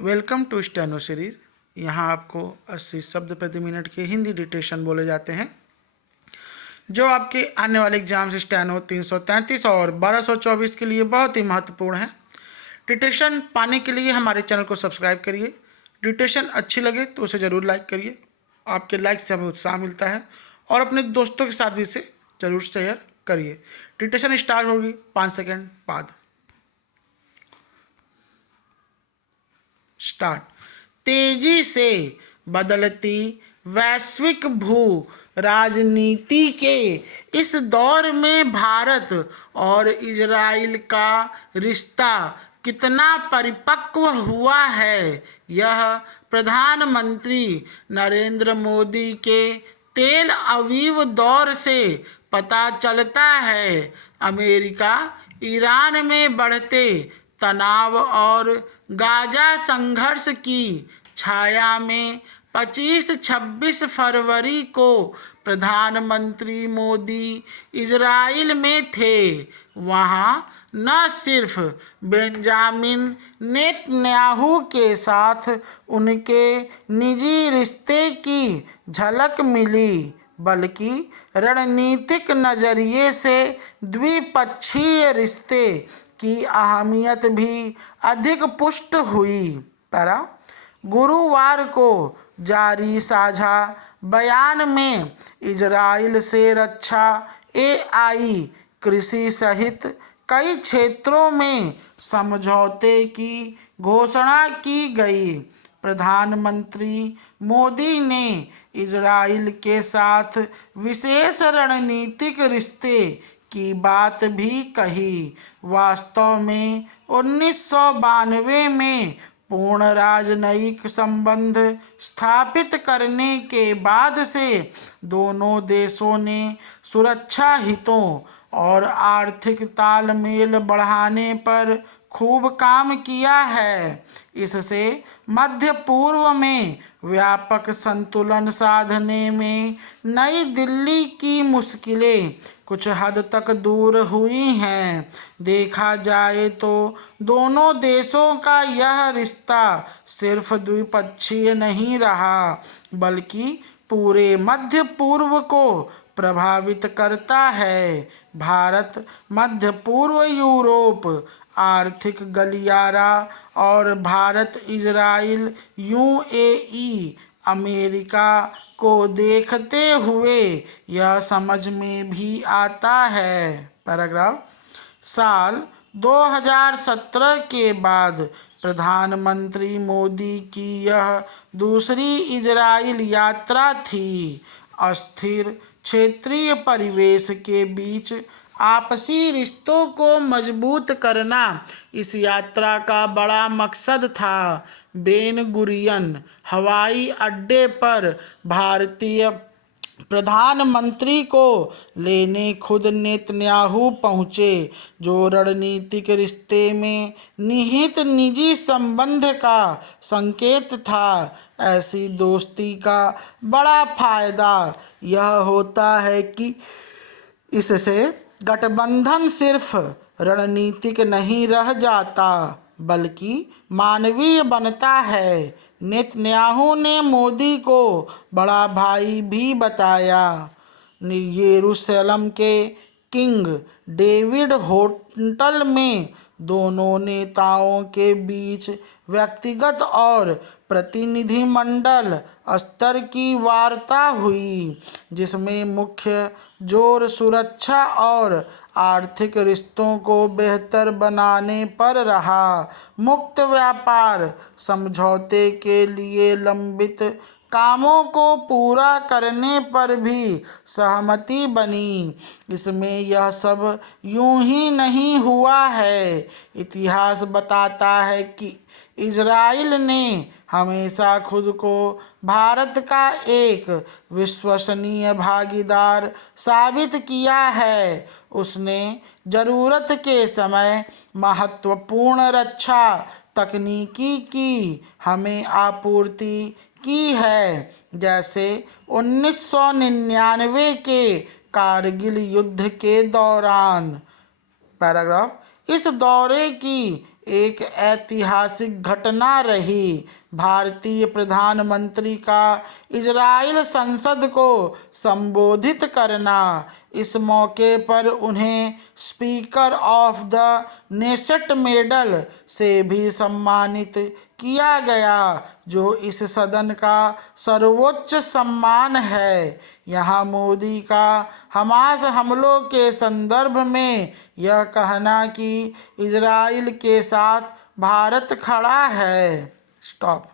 Welcome to steno series. यहाँ आपको 80 शब्द प्रति मिनट के हिंदी डिक्टेशन बोले जाते हैं जो आपके आने वाले एग्जाम्स स्टेनो 333 और 1224 के लिए बहुत ही महत्वपूर्ण है। डिक्टेशन पाने के लिए हमारे चैनल को सब्सक्राइब करिए। डिक्टेशन अच्छी लगे तो उसे ज़रूर लाइक करिए। आपके लाइक से हमें उत्साह मिलता है और अपने दोस्तों के साथ भी इसे ज़रूर शेयर करिए। डिक्टेशन स्टार्ट होगी 5 सेकेंड बाद। स्टार्ट। तेजी से बदलती वैश्विक भू राजनीति के इस दौर में भारत और इजराइल का रिश्ता कितना परिपक्व हुआ है, यह प्रधानमंत्री नरेंद्र मोदी के तेल अवीव दौर से पता चलता है। अमेरिका ईरान में बढ़ते तनाव और गाजा संघर्ष की छाया में 25-26 फरवरी को प्रधानमंत्री मोदी इजराइल में थे। वहां न सिर्फ बेंजामिन नेतन्याहू के साथ उनके निजी रिश्ते की झलक मिली, बल्कि रणनीतिक नज़रिए से द्विपक्षीय रिश्ते की अहमियत भी अधिक पुष्ट हुई। गुरुवार को जारी साझा बयान में इजराइल से रक्षा, एआई, कृषि सहित कई क्षेत्रों में समझौते की घोषणा की गई। प्रधानमंत्री मोदी ने इजराइल के साथ विशेष रणनीतिक रिश्ते की बात भी कही। वास्तव में 1992 में पूर्ण राजनयिक संबंध स्थापित करने के बाद से दोनों देशों ने सुरक्षा हितों और आर्थिक तालमेल बढ़ाने पर खूब काम किया है। इससे मध्य पूर्व में व्यापक संतुलन साधने में नई दिल्ली की मुश्किलें कुछ हद तक दूर हुई हैं। देखा जाए तो दोनों देशों का यह रिश्ता सिर्फ द्विपक्षीय नहीं रहा, बल्कि पूरे मध्य पूर्व को प्रभावित करता है। भारत, मध्य पूर्व, यूरोप आर्थिक गलियारा और भारत, इजराइल, यूएई, अमेरिका को देखते हुए यह समझ में भी आता है। पैराग्राफ। साल 2017 के बाद प्रधानमंत्री मोदी की यह दूसरी इजराइल यात्रा थी। अस्थिर क्षेत्रीय परिवेश के बीच आपसी रिश्तों को मजबूत करना इस यात्रा का बड़ा मकसद था। बेन गुरियन हवाई अड्डे पर भारतीय प्रधानमंत्री को लेने खुद नेतन्याहू पहुंचे, जो रणनीतिक रिश्ते में निहित निजी संबंध का संकेत था। ऐसी दोस्ती का बड़ा फायदा यह होता है कि इससे गठबंधन सिर्फ रणनीतिक नहीं रह जाता, बल्कि मानवीय बनता है। नेतन्याहू ने मोदी को बड़ा भाई भी बताया। यरूशलेम के किंग डेविड होटल में दोनों नेताओं के बीच व्यक्तिगत और प्रतिनिधिमंडल स्तर की वार्ता हुई, जिसमें मुख्य जोर सुरक्षा और आर्थिक रिश्तों को बेहतर बनाने पर रहा। मुक्त व्यापार समझौते के लिए लंबित कामों को पूरा करने पर भी सहमति बनी। इसमें यह सब यूं ही नहीं हुआ है। इतिहास बताता है कि इजराइल ने हमेशा खुद को भारत का एक विश्वसनीय भागीदार साबित किया है। उसने जरूरत के समय महत्वपूर्ण रक्षा तकनीकी की हमें आपूर्ति की है, जैसे 1999 के कारगिल युद्ध के दौरान। पैराग्राफ। इस दौरे की एक ऐतिहासिक घटना रही। भारतीय प्रधानमंत्री का इजराइल संसद को संबोधित करना। इस मौके पर उन्हें speaker of the Knesset medal से भी सम्मानित किया गया, जो इस सदन का सर्वोच्च सम्मान है। यहाँ मोदी का हमास हमलों के संदर्भ में यह कहना कि इजराइल के साथ भारत खड़ा है। स्टॉप।